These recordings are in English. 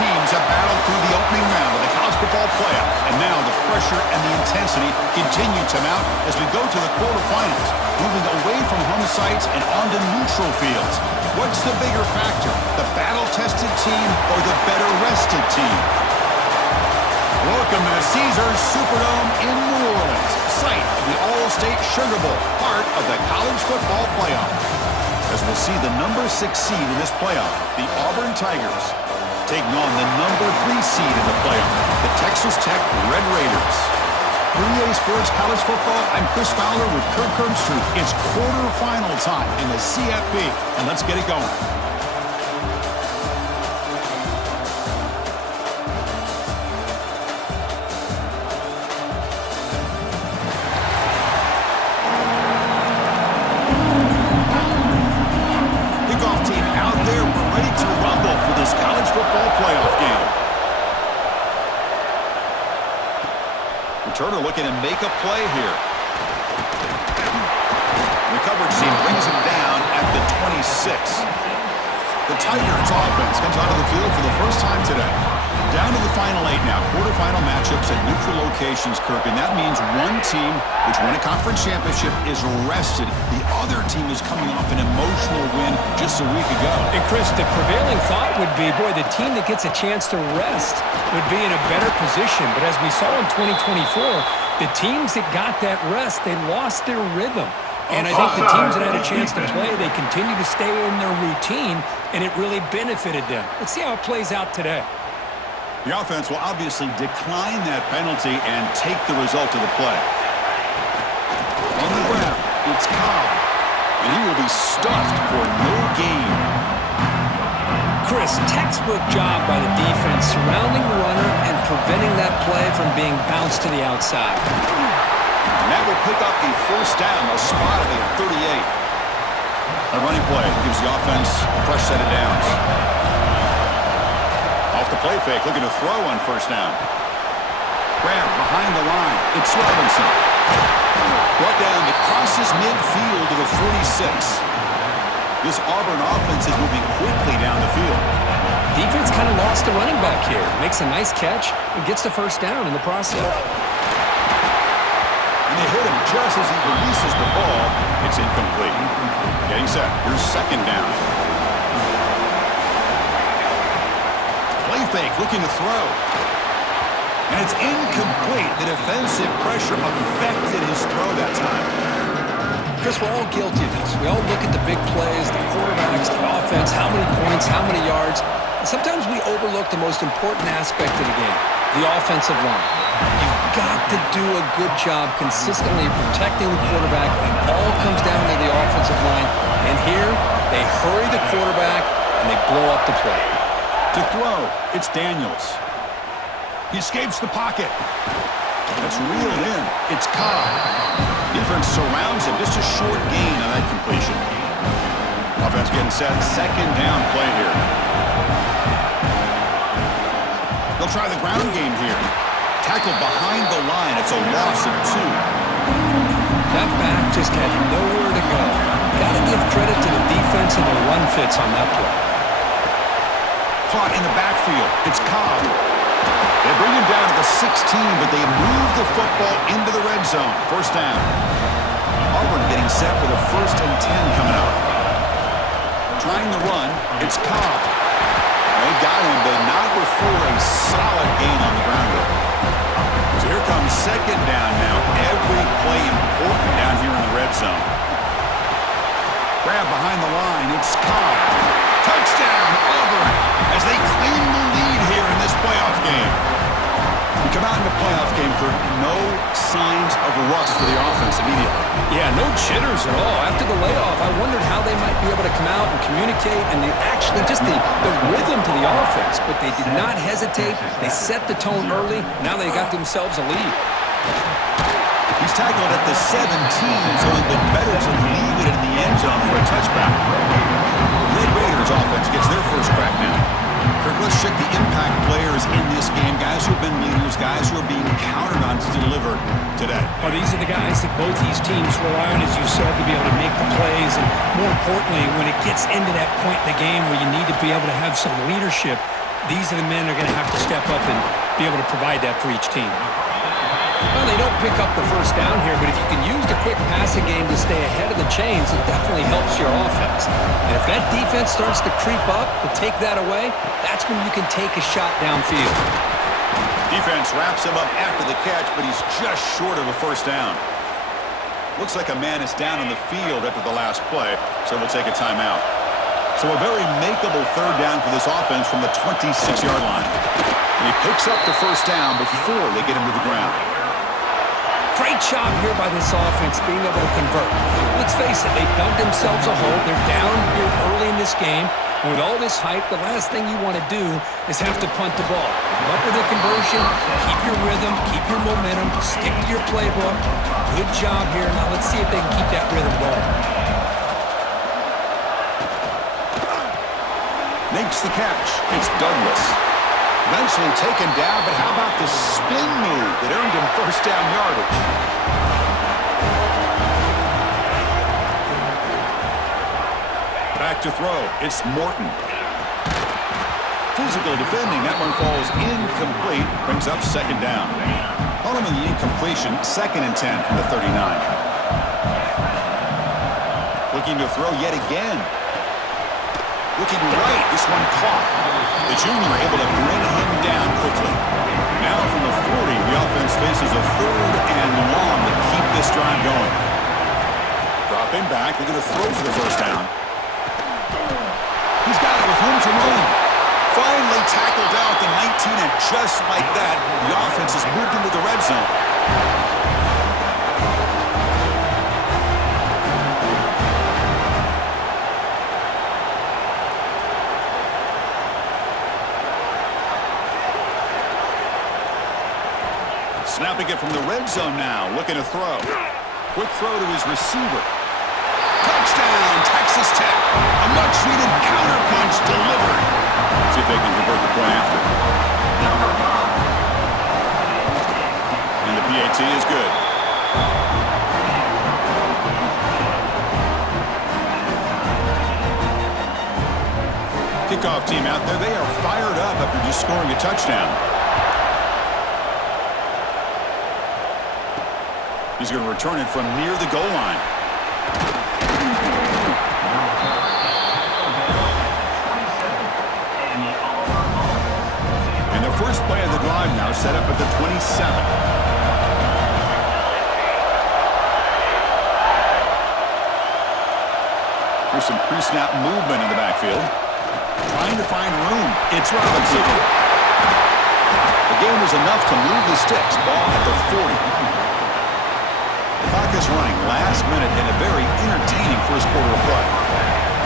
teams have battled through the opening round of the college football playoff, and now the pressure and the intensity continue to mount as we go to the quarterfinals, moving away from home sites and onto neutral fields. What's the bigger factor, the battle-tested team or the better-rested team? Welcome to the Caesars Superdome in New Orleans, site of the All-State Sugar Bowl, part of the college football playoff. As we'll see the number 6 seed in this playoff, the Auburn Tigers, taking on the number 3 seed in the playoff, the Texas Tech Red Raiders. For EA Sports College Football, I'm Chris Fowler with Kirk Herbstreit. It's quarterfinal time in the CFP, and let's get it going. Turner looking to make a play here. The coverage team brings him down at the 26. The Tigers offense comes onto the field for the first time today. Down to the final 8 now. Quarterfinal matchups at neutral locations, Kirk, and that means one team which won a conference championship is rested. The other team is coming off an emotional win just a week ago. And Chris, the prevailing thought would be, boy, the team that gets a chance to rest would be in a better position. But as we saw in 2024, the teams that got that rest, they lost their rhythm. And I think the teams that had a chance to play, they continue to stay in their routine, and it really benefited them. Let's see how it plays out today. The offense will obviously decline that penalty and take the result of the play. On the ground, it's Cobb, and he will be stuffed for no gain. Chris, textbook job by the defense surrounding the runner and preventing that play from being bounced to the outside. And that will pick up a first down, a spot of a 38. A running play gives the offense a fresh set of downs. Off the play fake, looking to throw on first down. Grab behind the line. It's Robinson. Brought down, it crosses midfield to the 46. This Auburn offense is moving quickly down the field. Defense kind of lost the running back here. Makes a nice catch and gets the first down in the process. And they hit him just as he releases the ball. It's incomplete. Getting set. Here's second down. Play fake, looking to throw. And it's incomplete. The defensive pressure affected his throw that time. Chris, we're all guilty of this. We all look at the big plays, the quarterbacks, the offense, how many points, how many yards. And sometimes we overlook the most important aspect of the game, the offensive line. You've got to do a good job consistently protecting the quarterback. It all comes down to the offensive line. And here, they hurry the quarterback, and they blow up the play. To throw, it's Daniels. He escapes the pocket. That's reeled in. It's Cobb. Defense surrounds him. Just a short gain on that completion. Offense getting set. Second down play here. They'll try the ground game here. Tackled behind the line. It's a loss of 2. That back just had nowhere to go. Got to give credit to the defense and the run fits on that play. Caught in the backfield. It's Cobb. They bring him down to the 16, but they move the football into the red zone. First down. Auburn getting set with a 1st and 10 coming up. Trying to run. It's Cobb. They got him, but not before a solid gain on the ground. So here comes second down now. Every play important down here in the red zone. Grab behind the line. It's Cobb. Touchdown, Auburn, as they claim the lead here in this playoff game. We come out in the playoff game for no signs of rust for the offense immediately. Yeah, no jitters at all. After the layoff, I wondered how they might be able to come out and communicate and actually just the rhythm to the offense. But they did not hesitate. They set the tone early. Now they got themselves a lead. He's tackled at the 17, so it would be better to leave it in the end zone for a touchback. Red Raiders offense gets their first crack now. Kirk, let's check the impact players in this game. Guys who have been leaders, guys who are being counted on to deliver today. Oh, these are the guys that both these teams rely on, as you said, to be able to make the plays. And more importantly, when it gets into that point in the game where you need to be able to have some leadership, These are the men that are going to have to step up and be able to provide that for each team. Well, they don't pick up the first down here, but if you can use the quick passing game to stay ahead of the chains, it definitely helps your offense. And if that defense starts to creep up to take that away, that's when you can take a shot downfield. Defense wraps him up after the catch, but he's just short of a first down. Looks like a man is down on the field after the last play, so we'll take a timeout. So a very makeable third down for this offense from the 26-yard line. And he picks up the first down before they get him to the ground. Great job here by this offense being able to convert. Let's face it, they dug themselves a hole. They're down here early in this game. And with all this hype, the last thing you want to do is have to punt the ball. Come up with a conversion, keep your rhythm, keep your momentum, stick to your playbook. Good job here. Now let's see if they can keep that rhythm going. Makes the catch. It's Douglas. Eventually taken down, but how about the spin move that earned him first down yardage? Back to throw. It's Morton. Physical defending. That one falls incomplete. Brings up second down. Following the incompletion, 2nd and 10 from the 39. Looking to throw yet again. Looking right. This one caught. The junior able to bring him down quickly. Now from the 40, the offense faces a 3rd and long to keep this drive going. Dropping back, looking to throw for the first down. He's got it with room to run. Finally tackled out the 19, and just like that, the offense has moved into the red zone. Snapping it from the red zone now, looking to throw. Quick throw to his receiver. Touchdown, Texas Tech. A much-needed counterpunch delivered. See if they can convert the point after. And the PAT is good. Kickoff team out there. They are fired up after just scoring a touchdown. He's going to return it from near the goal line. And the first play of the drive now set up at the 27. There's some pre-snap movement in the backfield. Trying to find room. It's Robinson. The game was enough to move the sticks. Ball at the 40. Clock is running last minute in a very entertaining first quarter of play.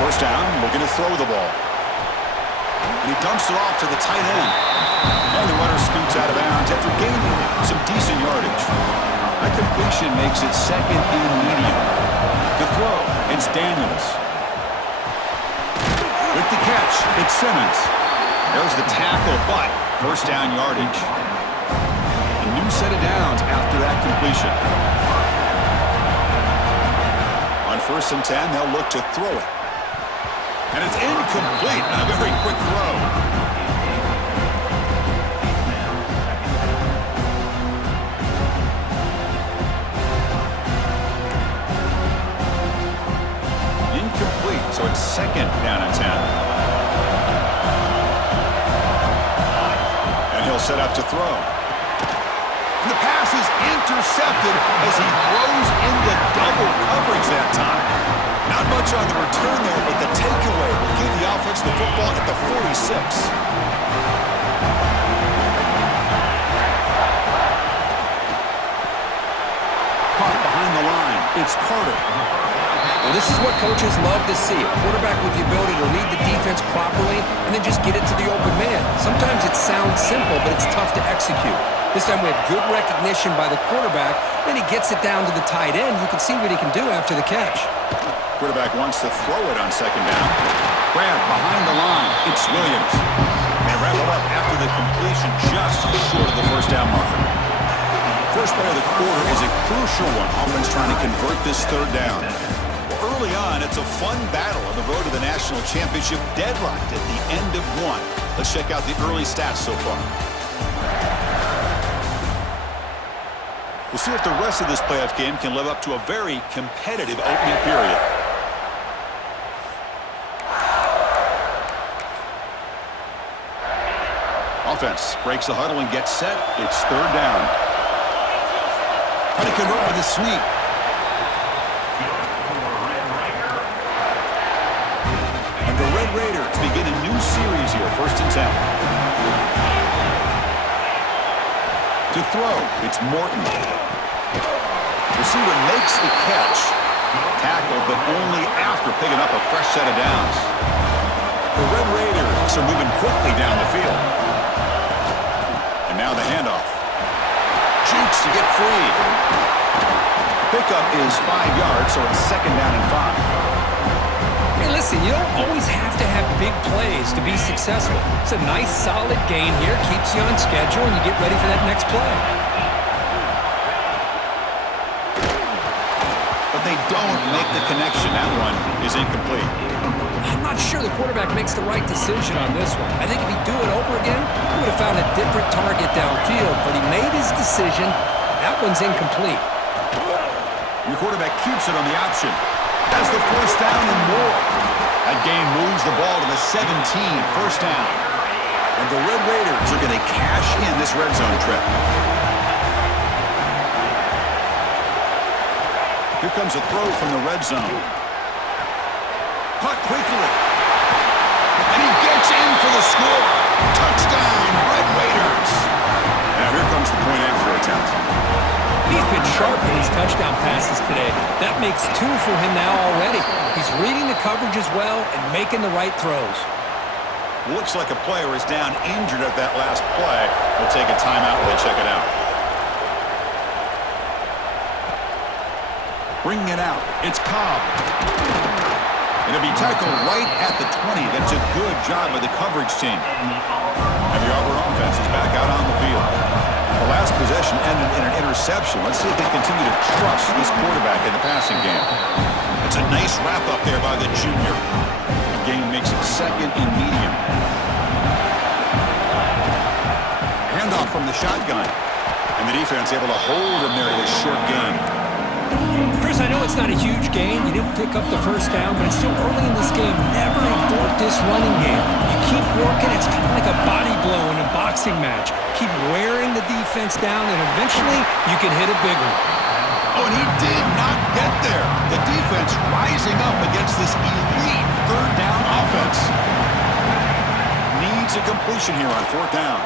First down, looking to throw the ball. And he dumps it off to the tight end. And the runner scoots out of bounds after gaining some decent yardage. That completion makes it 2nd and medium. To throw, it's Daniels. With the catch, it's Simmons. There's the tackle, but first down yardage. A new set of downs after that completion. On 1st and 10, they'll look to throw it. And it's incomplete. A very quick throw. Incomplete, so it's 2nd down and 10. And he'll set up to throw. And the pass is intercepted as he throws into double coverage that time. Not much on the return there, but the takeaway will give the offense the football at the 46. Caught behind the line. It's Carter. Well, this is what coaches love to see. A quarterback with the ability to read the defense properly and then just get it to the open man. Sometimes it sounds simple, but it's tough to execute. This time we have good recognition by the quarterback. Then he gets it down to the tight end. You can see what he can do after the catch. Quarterback wants to throw it on 2nd down. Grab behind the line. It's Williams. And wrap it up after the completion just short of the first down marker. First play of the quarter is a crucial one. Offense trying to convert this 3rd down. early on, it's a fun battle on the road to the national championship, deadlocked at the end of one. Let's check out the early stats so far. We'll see if the rest of this playoff game can live up to a very competitive opening period. Offense breaks the huddle and gets set. It's third down. Trying to convert with a sweep. And the Red Raiders begin a new series here, 1st and 10. To throw, it's Morton. Receiver makes the catch. Tackle, but only after picking up a fresh set of downs. The Red Raiders are moving quickly down the field. And now the handoff. Jukes to get free. Pickup is 5 yards, so it's 2nd down and 5. Hey, listen, you don't always have to have big plays to be successful. It's a nice, solid gain here. Keeps you on schedule, and you get ready for that next play. But they don't make the connection. That one is incomplete. I'm not sure the quarterback makes the right decision on this one. I think if he'd do it over again, he would have found a different target downfield, but he made his decision. That one's incomplete. Your quarterback keeps it on the option. That's the 1st down and more. That gain moves the ball to the 17, 1st down. And the Red Raiders are going to cash in this red zone trip. Here comes a throw from the red zone. Caught quickly. And he gets in for the score. Touchdown, Red Raiders. Now here comes the point after attempt. He's been sharp in his touchdown passes today. That makes 2 for him now already. He's reading the coverage as well and making the right throws. Looks like a player is down injured at that last play. We'll take a timeout while they check it out. Bringing it out, it's Cobb. And it'll be tackled right at the 20. That's a good job by the coverage team. And the Auburn offense is back out on the field. The last possession ended in an interception. Let's see if they continue to trust this quarterback in the passing game. It's a nice wrap-up there by the junior. The game makes it 2nd and medium. Handoff from the shotgun. And the defense able to hold him there to a short gain. Chris, I know it's not a huge gain. You didn't pick up the 1st down, but it's still early in this game. Never abort this running game. You keep working. It's kind of like a body blow in a boxing match. Keep wearing the defense down, and eventually you can hit a big one. Oh, and he did not get there. The defense rising up against this elite 3rd down offense. Needs a completion here on 4th down.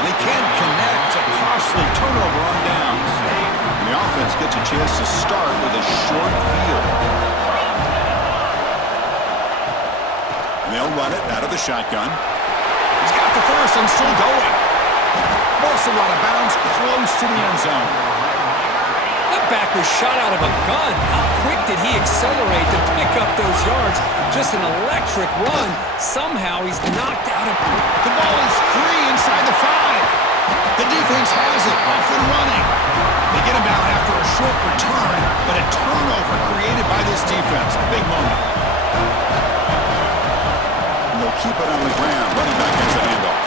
They can't connect. A costly turnover on downs. And the offense gets a chance to start with a short field. And they'll run it out of the shotgun. He's got the 1st and still going. Morsel out of bounds, close to the end zone. That back was shot out of a gun. How quick did he accelerate to pick up those yards? Just an electric run. Somehow he's knocked out of... The ball is free inside the 5. The defense has it, off and running. They get him down after a short return, but a turnover created by this defense. Big moment. And they'll keep it on the ground. Running back gets the handoff.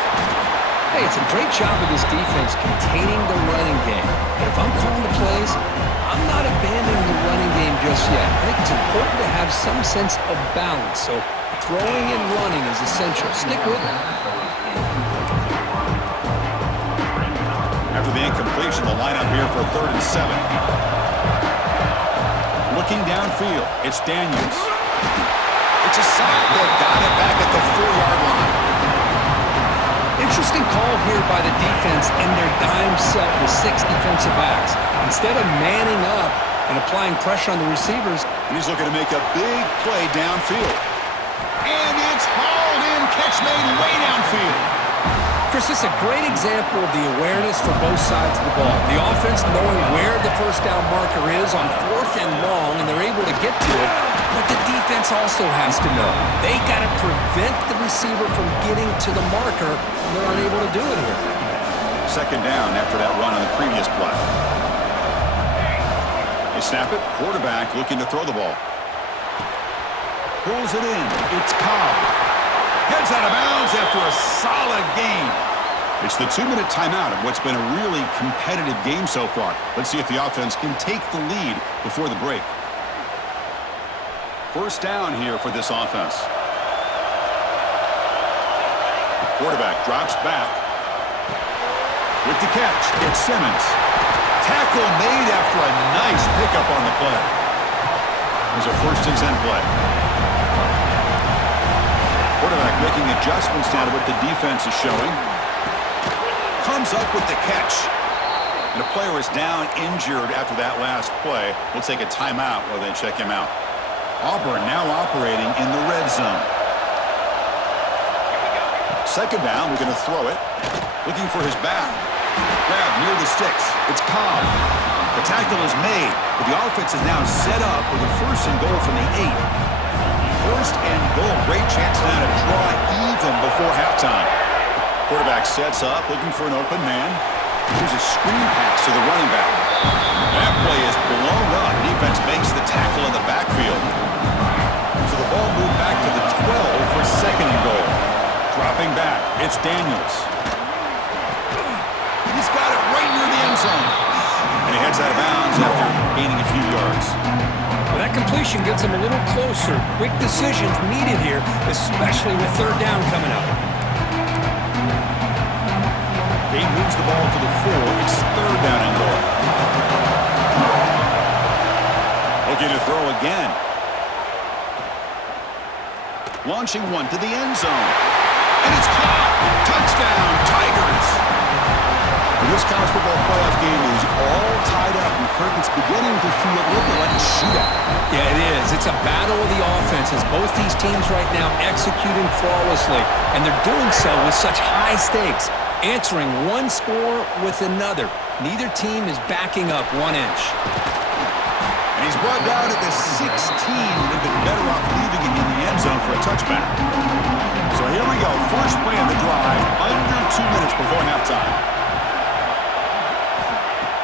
Hey, it's a great job of this defense containing the running game. And if I'm calling the plays, I'm not abandoning the running game just yet. I think it's important to have some sense of balance. So throwing and running is essential. Stick with it. After the incompletion, the lineup here for 3rd and 7. Looking downfield, it's Daniels. It's a sack. They've got it back at the 4-yard line. Interesting call here by the defense in their dime set with 6 defensive backs. Instead of manning up and applying pressure on the receivers, he's looking to make a big play downfield. And it's hauled in. Catch made way downfield. Chris, this is a great example of the awareness for both sides of the ball. The offense knowing where the 1st down marker is on 4th and long, and they're able to get to it. But the defense also has to know. They got to prevent the receiver from getting to the marker, and they're unable to do it here. 2nd down after that run on the previous play. snap it. Quarterback looking to throw the ball. Pulls it in. It's Cobb. Heads out of bounds after a solid gain. It's the 2-minute timeout of what's been a really competitive game so far. Let's see if the offense can take the lead before the break. First down here for this offense. Quarterback drops back. With the catch, it's Simmons. Tackle made after a nice pickup on the play. There's a 1st and 10 play. Quarterback making adjustments now to what the defense is showing. Comes up with the catch. And the player is down injured after that last play. We'll take a timeout while they check him out. Auburn now operating in the red zone. Second down, we're going to throw it. Looking for his back. Grab near the sticks. It's Cobb. The tackle is made, but the offense is now set up with a 1st and goal from the 8. 1st and goal. Great chance now to draw even before halftime. Quarterback sets up, looking for an open man. Here's a screen pass to the running back. That play is blown up. Defense makes the tackle in the backfield. So the ball moved back to the 12 for 2nd and goal. Dropping back, it's Daniels. He's got it right near the end zone. And he heads out of bounds after gaining a few yards. Well, that completion gets him a little closer. Quick decisions needed here, especially with 3rd down coming up. He moves the ball to the 4. It's 3rd down and goal. Looking to throw again. Launching one to the end zone. And it's caught. Touchdown, Tigers. This college football playoff game is all tied up, and Kirk, it's beginning to feel a little bit like a shootout. Yeah, it is. It's a battle of the offenses. Both these teams right now executing flawlessly, and they're doing so with such high stakes, answering one score with another. Neither team is backing up 1 inch. And he's brought down at the 16. Would have been better off leaving him in the end zone for a touchback. So here we go. First play of the drive, under 2 minutes before halftime.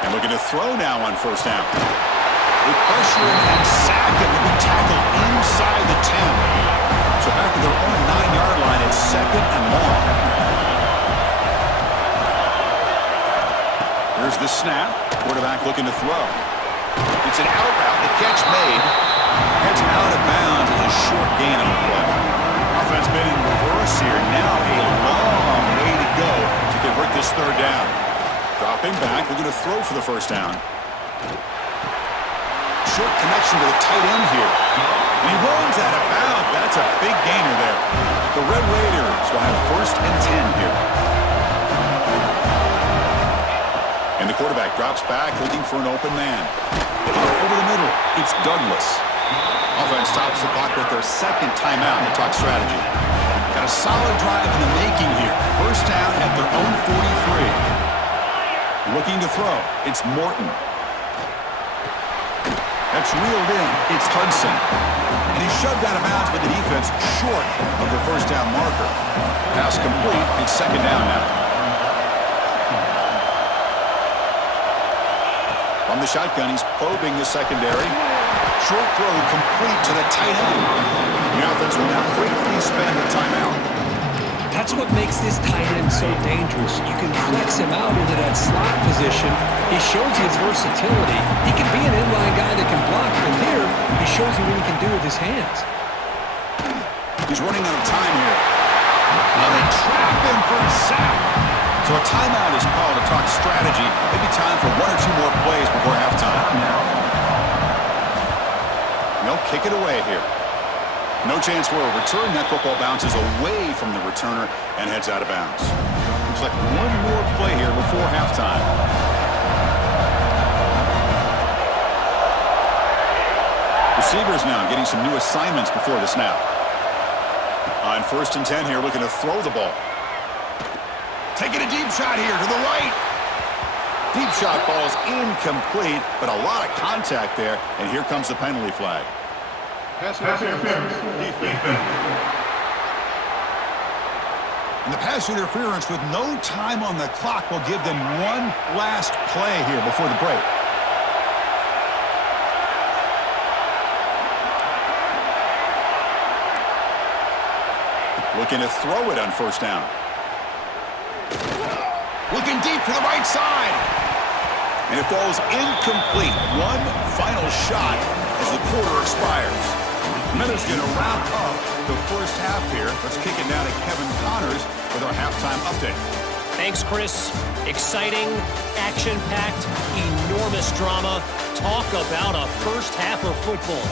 And looking to throw now on 1st down. They pressure him and sack him to be tackled inside the 10. So back to their own 9-yard line, it's 2nd and long. Here's the snap. Quarterback looking to throw. It's an out route. The catch made. Heads out of bounds as a short gain on the play. Offense been in reverse here. Now a long way to go to convert this 3rd down. Dropping back, looking to throw for the 1st down. Short connection to the tight end here. And he runs out of bounds. That's a big gainer there. The Red Raiders will have 1st and 10 here. And the quarterback drops back, looking for an open man. Over the middle, it's Douglas. Offense stops the clock with their 2nd timeout to talk strategy. Got a solid drive in the making here. 1st down at their own 43. Looking to throw. It's Morton. That's reeled in. It's Hudson. And he's shoved out of bounds by the defense short of the 1st down marker. Pass complete. It's 2nd down now. From the shotgun, he's probing the secondary. Short throw complete to the tight end. The offense will now quickly spend a timeout. That's what makes this tight end so dangerous. You can flex him out into that slot position. He shows his versatility. He can be an inline guy that can block, but here he shows you what he can do with his hands. He's running out of time here. And they trap him for a sack. So a timeout is called to talk strategy. Maybe time for 1 or 2 more plays before halftime. They'll kick it away here. No chance for a return. That football bounces away from the returner and heads out of bounds. Looks like 1 more play here before halftime. Receivers now getting some new assignments before the snap. On 1st and 10 here, looking to throw the ball. Taking a deep shot here to the right. Deep shot falls incomplete, but a lot of contact there, and here comes the penalty flag. Pass interference. Defense. And the pass interference with no time on the clock will give them one last play here before the break. Looking to throw it on first down. Looking deep to the right side. And it falls incomplete. One final shot as the quarter expires. Minutes going to wrap up the first half here. Let's kick it down to Kevin Connors with our halftime update. Thanks, Chris. Exciting, action-packed, enormous drama. Talk about a first half of football.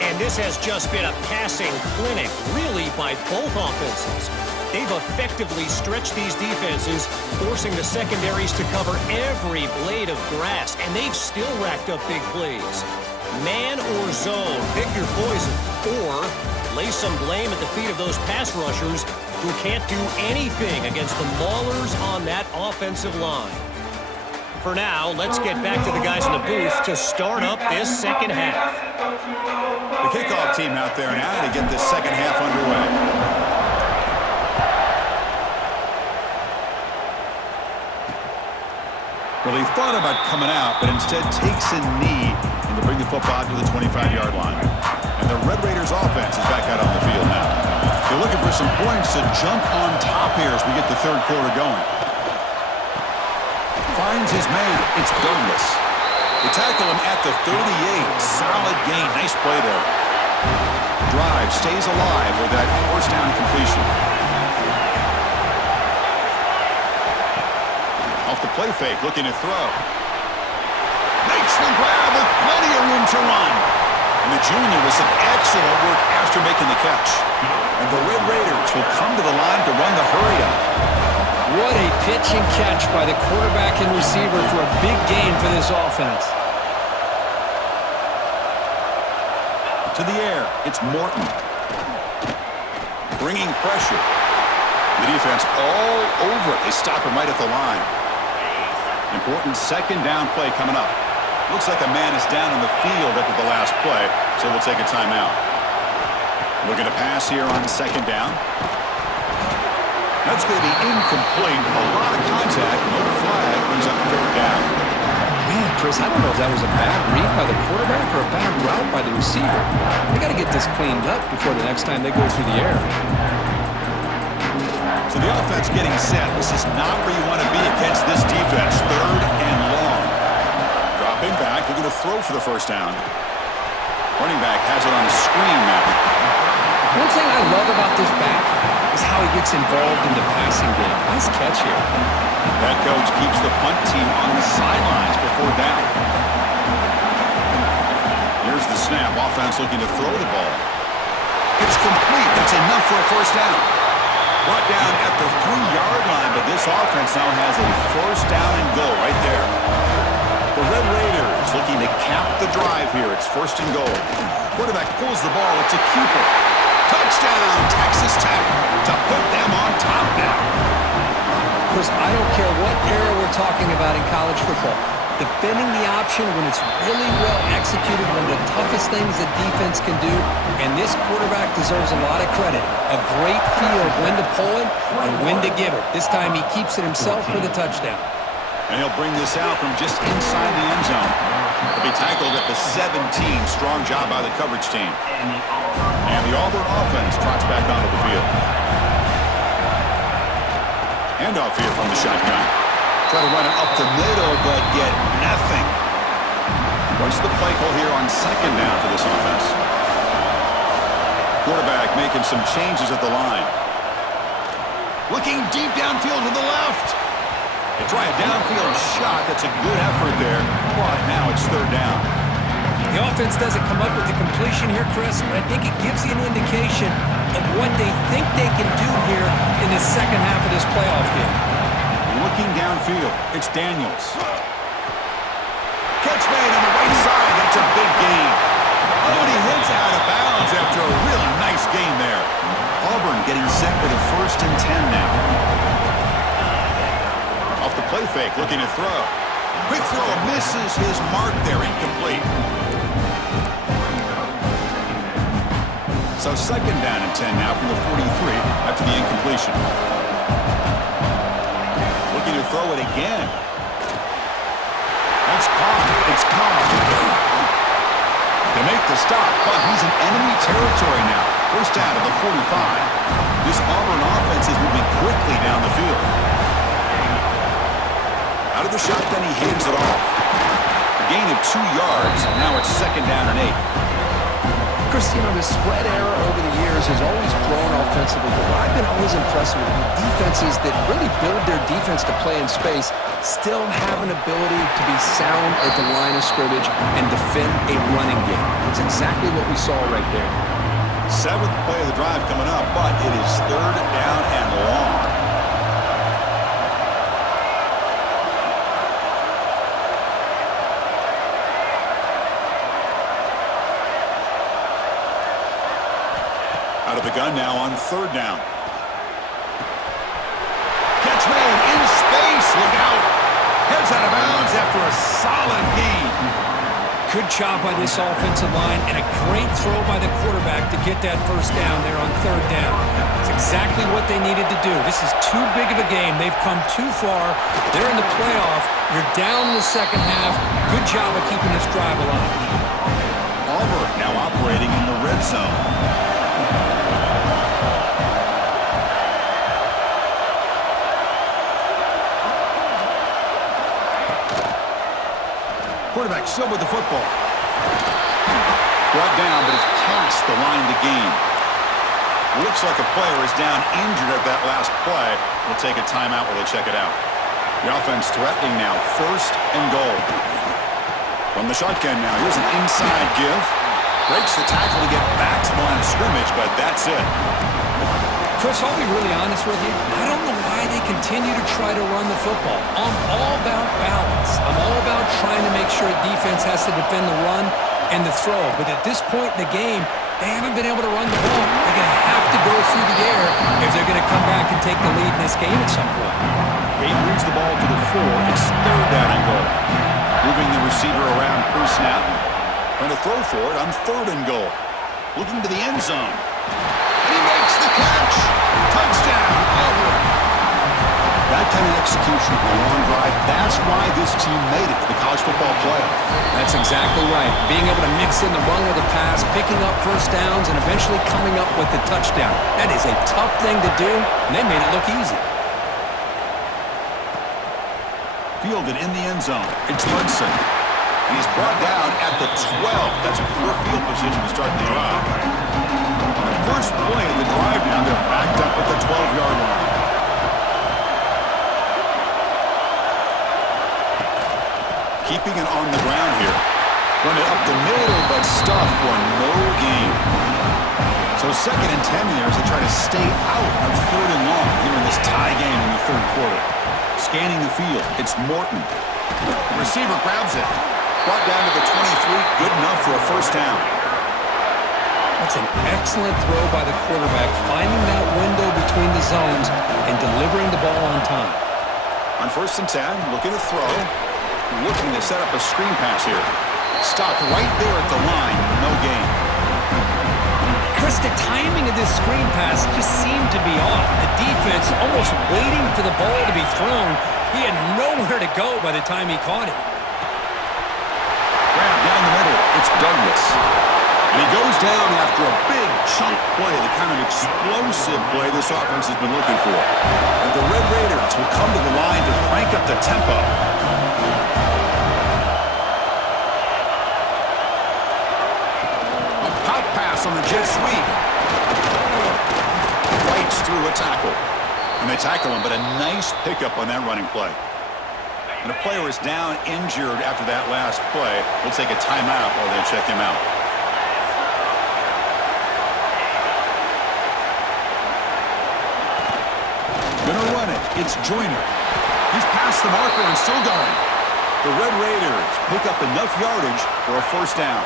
And this has just been a passing clinic, really, by both offenses. They've effectively stretched these defenses, forcing the secondaries to cover every blade of grass, and they've still racked up big plays. Man or zone, pick your poison, or lay some blame at the feet of those pass rushers who can't do anything against the maulers on that offensive line. For now, let's get back to the guys in the booth to start up this second half. The kickoff team out there now to get this second half underway. Well, he thought about coming out, but instead takes a knee and to bring the football to the 25-yard line. And the Red Raiders offense is back out on the field now. They're looking for some points to jump on top here as we get the third quarter going. Finds his man. It's Douglas. They tackle him at the 38. Solid gain. Nice play there. Drive stays alive with that first down completion. Off the play fake, looking to throw. Makes the grab with plenty of room to run. And the junior with some excellent work after making the catch. And the Red Raiders will come to the line to run the hurry-up. What a pitch and catch by the quarterback and receiver for a big gain for this offense. To the air, it's Morton. Bringing pressure. The defense all over it. They stop him right at the line. Important second down play coming up. Looks like a man is down on the field after the last play, so we'll take a timeout. Looking to pass here on second down. That's going to be incomplete. A lot of contact. No flag. Brings up third down. Man, Chris, I don't know if that was a bad read by the quarterback or a bad route by the receiver. They got to get this cleaned up before the next time they go through the air. So the offense getting set. This is not where you want to be against this defense. Third and long. Dropping back. They're going to throw for the first down. Running back has it on the screen now. One thing I love about this back is how he gets involved in the passing game. Nice catch here. That coach keeps the punt team on the sidelines for fourth down. Here's the snap. Offense looking to throw the ball. It's complete. That's enough for a first down. Brought down at the 3-yard line, but this offense now has a first down and goal right there. The Red Raiders looking to cap the drive here. It's first and goal. Quarterback pulls the ball. It's a keeper. Touchdown, Texas Tech, to put them on top now. Chris, I don't care what era we're talking about in college football. Defending the option when it's really well executed, one of the toughest things that defense can do, and this quarterback deserves a lot of credit. A great feel of when to pull it and when to give it. This time he keeps it himself for the touchdown. And he'll bring this out from just inside the end zone. He'll be tackled at the 17. Strong job by the coverage team. And the Auburn offense trots back onto the field. Handoff here from the shotgun. Try to run it up the middle, but get nothing. What's the play call here on second down for this offense? Quarterback making some changes at the line. Looking deep downfield to the left. They try a downfield shot. That's a good effort there. But now it's third down. The offense doesn't come up with the completion here, Chris, but I think it gives you an indication of what they think they can do here in the second half of this playoff game. Looking downfield, it's Daniels. Catch made on the right side. That's a big gain. Oh, and he hits out of bounds after a really nice gain there. Auburn getting set for the first and 10 now. Off the play fake, looking to throw. Quick throw, misses his mark there, incomplete. So second down and 10 now from the 43 after the incompletion. Looking to throw it again. That's caught. It's caught. They make the stop, but he's in enemy territory now. First down at the 45. This Auburn offense is moving quickly down the field. Out of the shotgun, he hands it off. A gain of 2 yards. Now it's second down and 8. Chris, the spread era over the years has always grown offensively, but what I've been always impressed with defenses that really build their defense to play in space still have an ability to be sound at the line of scrimmage and defend a running game. It's exactly what we saw right there. 7th play of the drive coming up, but it is third down and long. Out of the gun now on third down. Catch made in space. Look out. Heads out of bounds after a solid gain. Good job by this offensive line and a great throw by the quarterback to get that first down there on third down. It's exactly what they needed to do. This is too big of a game. They've come too far. They're in the playoff. You're down in the second half. Good job of keeping this drive alive. Auburn now operating in the red zone. Quarterback still with the football. Brought down, but it's past the line to gain. Looks like a player is down injured at that last play. We'll take a timeout while they check it out. The offense threatening now, first and goal. From the shotgun now, here's an inside give. Breaks the tackle to get back to the line of scrimmage, but that's it. Chris, I'll be really honest with you. I don't know why they continue to try to run the football. I'm all about balance. I'm all about trying to make sure defense has to defend the run and the throw. But at this point in the game, they haven't been able to run the ball. They're going to have to go through the air if they're going to come back and take the lead in this game at some point. He moves the ball to the 4. It's third down and goal. Moving the receiver around pre-snap. Trying to throw for it on third and goal. Looking to the end zone. And he makes the catch. Touchdown, Auburn. That kind of execution on a long drive, that's why this team made it to the college football playoff. That's exactly right. Being able to mix in the run with the pass, picking up first downs, and eventually coming up with the touchdown. That is a tough thing to do, and they made it look easy. Fielded in the end zone. It's Hudson. He's brought down at the 12. That's poor field position to start the drive. On the first play of the drive now, they're backed up at the 12-yard line. Keeping it on the ground here. Run it up the middle, but stuff for no gain. So second and 10 here as they try to stay out of third and long here in this tie game in the third quarter. Scanning the field, it's Morton. The receiver grabs it. Brought down to the 23, good enough for a first down. That's an excellent throw by the quarterback, finding that window between the zones and delivering the ball on time. On first and 10, looking to throw. Looking to set up a screen pass here. Stopped right there at the line, no gain. Chris, the timing of this screen pass just seemed to be off. The defense almost waiting for the ball to be thrown. He had nowhere to go by the time he caught it. Grab down the middle. It's Douglas. And he goes down after a big chunk play, the kind of explosive play this offense has been looking for. And the Red Raiders will come to the line to crank up the tempo. A pop pass on the jet sweep. Fights through a tackle. And they tackle him, but a nice pickup on that running play. And a player is down injured after that last play. We'll take a timeout while they check him out. Gonna run it. It's Joyner. He's past the marker and still going. The Red Raiders pick up enough yardage for a first down.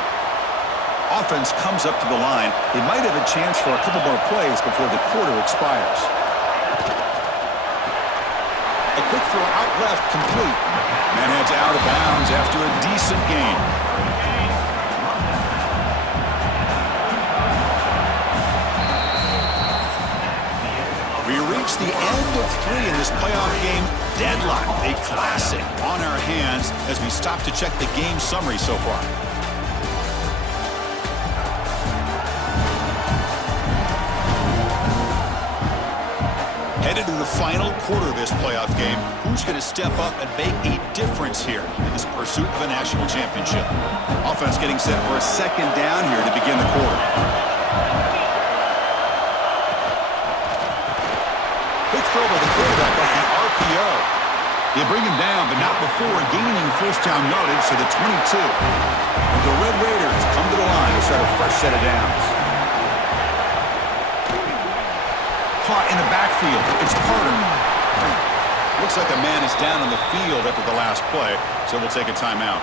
Offense comes up to the line. They might have a chance for a couple more plays before the quarter expires. A quick throw out left, complete. Man heads out of bounds after a decent gain. We reach the end of 3 in this playoff game. Deadlock, a classic on our hands as we stop to check the game summary so far. Headed to the final quarter of this playoff game. Who's going to step up and make a difference here in this pursuit of a national championship? Offense getting set for a second down here to begin the quarter. Quick throw by the quarterback off the RPO. They bring him down, but not before gaining first down yardage to the 22. And the Red Raiders come to the line to start a fresh set of downs. Caught in the backfield. It's Carter. Looks like a man is down on the field after the last play, so we'll take a timeout.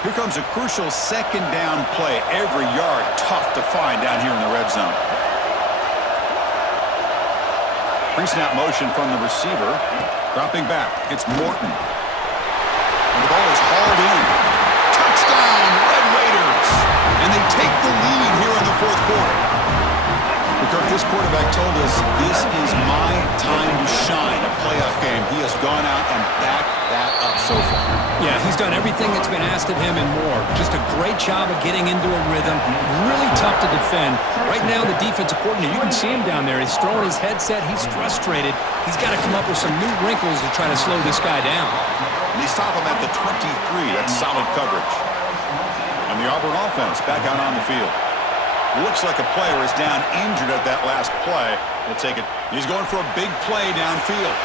Here comes a crucial second down play. Every yard tough to find down here in the red zone. Pre-snap motion from the receiver. Dropping back. It's Morton. And the ball is hauled in. Touchdown, Red Raiders! And they take the lead here in the fourth quarter. Kirk, this quarterback told us this is my time to shine, a playoff game. He has gone out and backed that up so far. Yeah, he's done everything that's been asked of him and more. Just a great job of getting into a rhythm. Really tough to defend. Right now, the defensive coordinator, you can see him down there. He's throwing his headset. He's frustrated. He's got to come up with some new wrinkles to try to slow this guy down. And they stop him at the 23. That's solid coverage. And the Auburn offense back out on the field. Looks like a player is down injured at that last play. We'll take it. He's going for a big play downfield.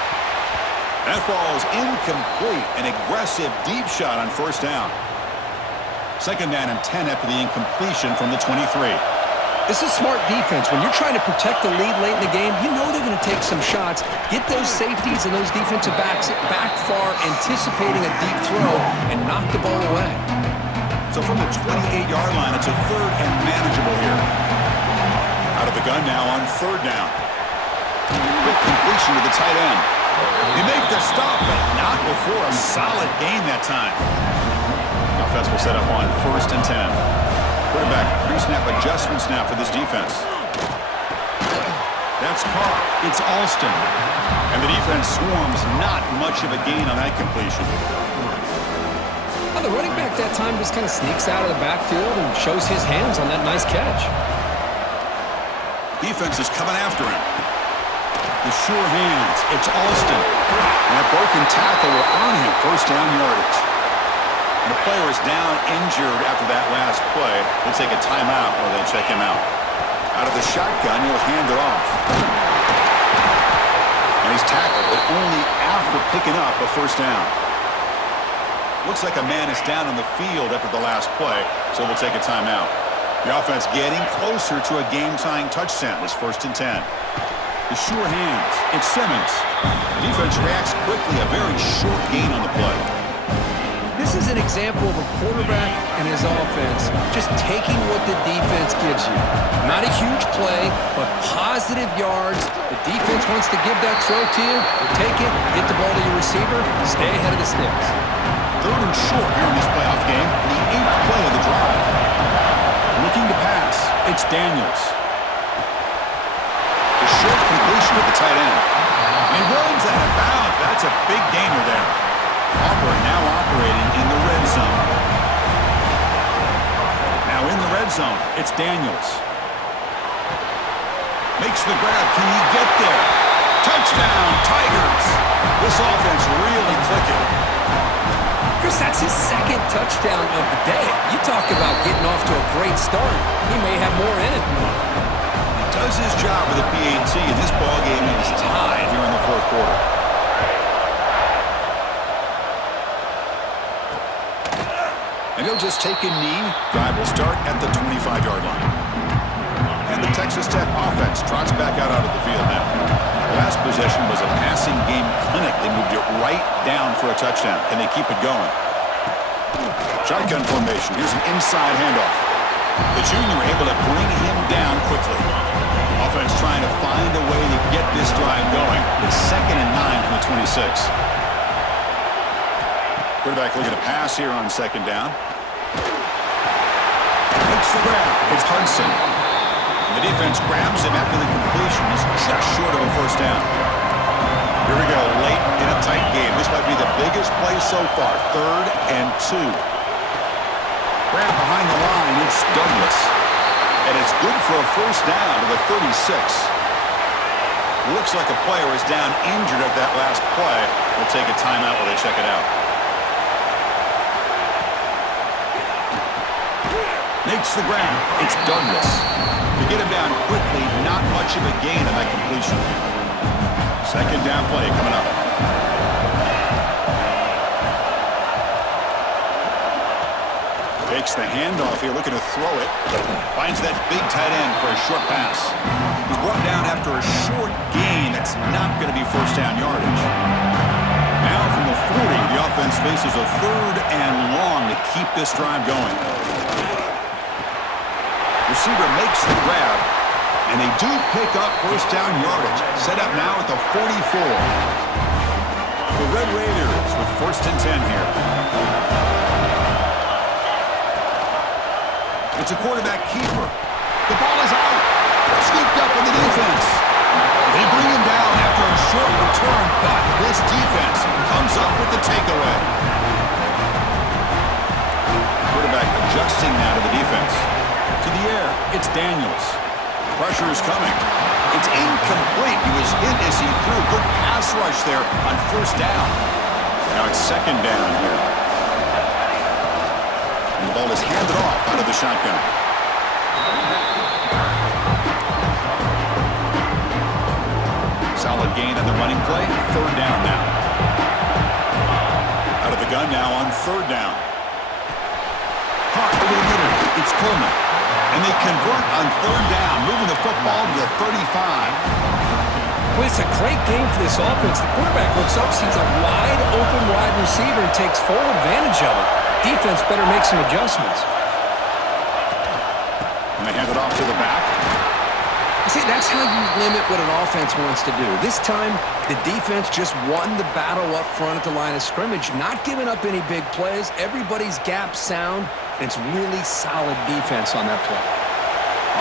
That ball is incomplete. An aggressive deep shot on first down. Second down and 10 after the incompletion from the 23. This is smart defense. When you're trying to protect the lead late in the game, you know they're going to take some shots. Get those safeties and those defensive backs back far, anticipating a deep throw, and knock the ball away. So from the 28-yard line, it's a third and manageable here. Out of the gun now on third down. Quick completion to the tight end. They make the stop, but not before a solid gain that time. Offense will set up on first and 10. Quarterback pre-snap adjustment snap for this defense. That's caught. It's Alston. And the defense swarms, not much of a gain on that completion. The running back that time just kind of sneaks out of the backfield and shows his hands on that nice catch. Defense is coming after him. The sure hands. It's Alston. And that broken tackle will earn him first down yardage. And the player is down injured after that last play. We'll take a timeout or they'll check him out. Out of the shotgun, he'll hand it off. And he's tackled, but only after picking up a first down. Looks like a man is down on the field after the last play, so we'll take a timeout. The offense getting closer to a game-tying touchdown. It's first and 10. The sure hands. It's Simmons. The defense reacts quickly. A very short gain on the play. This is an example of a quarterback and his offense just taking what the defense gives you. Not a huge play, but positive yards. The defense wants to give that throw to you. You take it, get the ball to your receiver, stay ahead of the sticks. Third and short here in this playoff game. The 8th play of the drive. Looking to pass. It's Daniels. The short completion with the tight end. And he runs out of bounds. That's a big gainer there. Auburn now operating in the red zone. Now in the red zone, it's Daniels. Makes the grab. Can he get there? Touchdown, Tigers. This offense really clicking. Chris, that's his second touchdown of the day. You talk about getting off to a great start. He may have more in it. He does his job with a PAT, and this ballgame is tied here in the fourth quarter. And he'll just take a knee. Drive will start at the 25-yard line. And the Texas Tech offense trots back out onto the field now. The last possession was a passing game clinic. They moved it right down for a touchdown. Can they keep it going? Shotgun formation. Here's an inside handoff. The junior able to bring him down quickly. Offense trying to find a way to get this drive going. It's 2nd and 9 from the 26. Quarterback looking to pass here on second down. Makes the grab. It's Hudson. The defense grabs him after the completion. He's just short of a first down. Here we go, late in a tight game. This might be the biggest play so far. 3rd and 2. Grab behind the line. It's Douglas. And it's good for a first down to the 36. Looks like a player is down injured at that last play. We'll take a timeout while they check it out. Makes the grab. It's Douglas. To get him down quickly, not much of a gain on that completion. Second down play coming up. Takes the handoff here, looking to throw it. Finds that big tight end for a short pass. He's brought down after a short gain. That's not going to be first down yardage. Now from the 40, the offense faces a 3rd and long to keep this drive going. Receiver makes the grab, and they do pick up first down yardage. Set up now at the 44. The Red Raiders with 1st and 10 here. It's a quarterback keeper. The ball is out. Scooped up in the defense. They bring him down after a short return, but this defense comes up with the takeaway. Quarterback adjusting now to the defense. To the air, it's Daniels. Pressure is coming. It's incomplete. He was hit as he threw. Good pass rush there on 1st down. Now it's 2nd down here. And the ball is handed off out of the shotgun. Solid gain on the running play. 3rd down now. Out of the gun now on 3rd down. Hart over the middle. It's Coleman. And they convert on 3rd down, moving the football to the 35. Well, it's a great game for this offense. The quarterback looks up, sees a wide-open wide receiver, and takes full advantage of it. Defense better make some adjustments. And they hand it off to the back. See, that's how you limit what an offense wants to do. This time, the defense just won the battle up front at the line of scrimmage, not giving up any big plays. Everybody's gap sound. It's really solid defense on that play.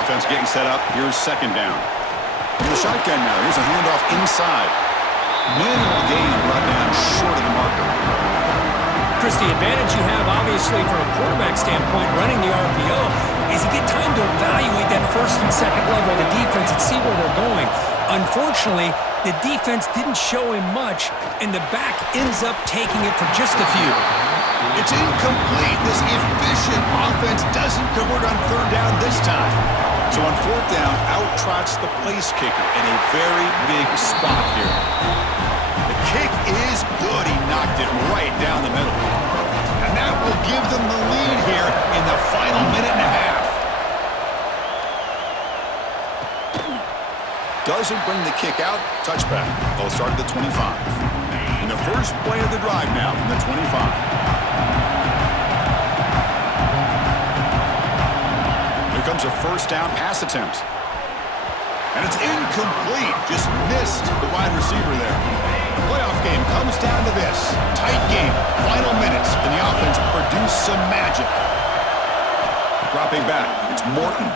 Offense getting set up. Here's 2nd down. From the shotgun now. Here's a handoff inside. Minimal gain brought down short of the marker. Chris, the advantage you have, obviously, from a quarterback standpoint, running the RPO, is you get time to evaluate that 1st and 2nd level of the defense and see where they're going. Unfortunately, the defense didn't show him much, and the back ends up taking it for just a few. It's incomplete. This efficient offense doesn't convert on 3rd down this time. So on 4th down, out trots the place kicker in a very big spot here. The kick is good. He knocked it right down the middle. And that will give them the lead here in the final minute and a half. Doesn't bring the kick out. Touchback. They'll start at the 25. And the first play of the drive now from the 25. Here comes a 1st down pass attempt. And it's incomplete. Just missed the wide receiver there. The playoff game comes down to this. Tight game. Final minutes. Can the offense produce some magic? Dropping back. It's Morton.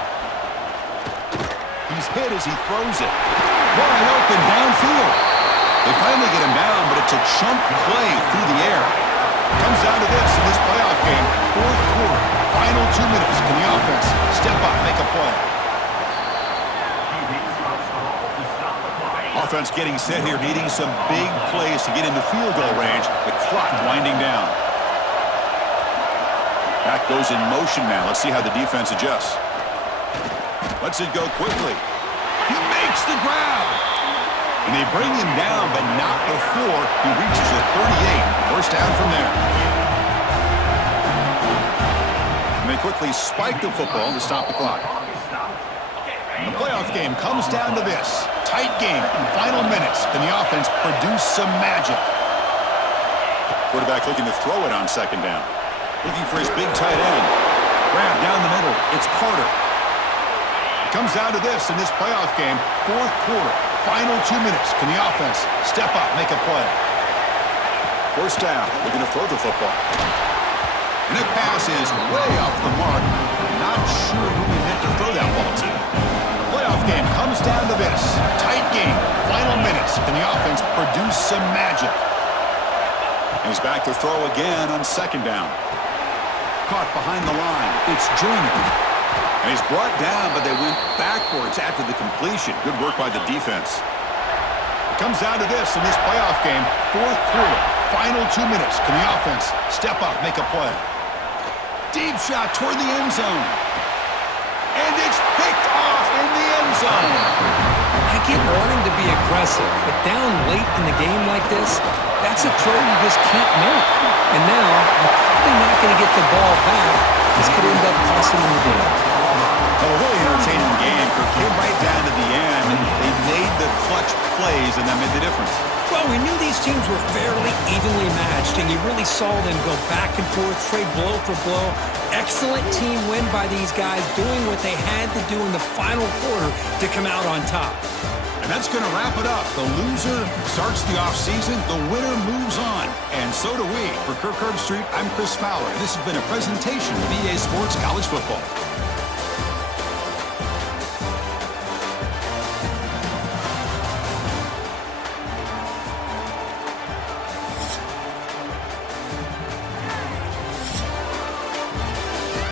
He's hit as he throws it. Wide open downfield. They finally get him down, but it's a chunk play through the air. Comes down to this in this playoff game. 4th quarter. Final 2 minutes. Can the offense step up, make a play? Offense getting set here, needing some big plays to get into field goal range. The clock winding down. Back goes in motion now. Let's see how the defense adjusts. Lets it go quickly. He makes the grab. And they bring him down, but not before he reaches the 38. First down from there. And they quickly spike the football to stop the clock. The playoff game comes down to this. Tight game, final minutes. Can the offense produce some magic? Quarterback looking to throw it on 2nd down. Looking for his big tight end. Grab down the middle. It's Carter. It comes down to this in this playoff game. 4th quarter, final 2 minutes. Can the offense step up, make a play? 1st down. Looking to throw the football. And the pass is way off the mark. Not sure who he meant to throw that ball to. The playoff game comes down to this. Tight game, final minutes. Can the offense produce some magic? And he's back to throw again on 2nd down. Caught behind the line. It's Joyner. And he's brought down, but they went backwards after the completion. Good work by the defense. Comes down to this in this playoff game. Fourth quarter, final 2 minutes. Can the offense step up, make a play? Deep shot toward the end zone. And it's picked off in the end zone. I get wanting to be aggressive, but down late in the game like this, that's a throw you just can't make. And now, you're probably not going to get the ball back. This could end up costing them the game. A really entertaining game. Came right down to the end, and they made the clutch plays, and that made the difference. Well, we knew these teams were fairly evenly matched, and you really saw them go back and forth, trade blow for blow. Excellent team win by these guys, doing what they had to do in the final quarter to come out on top. And that's going to wrap it up. The loser starts the offseason. The winner moves on. And so do we. For Kirk Herbstreit, I'm Chris Fowler. This has been a presentation of EA Sports College Football.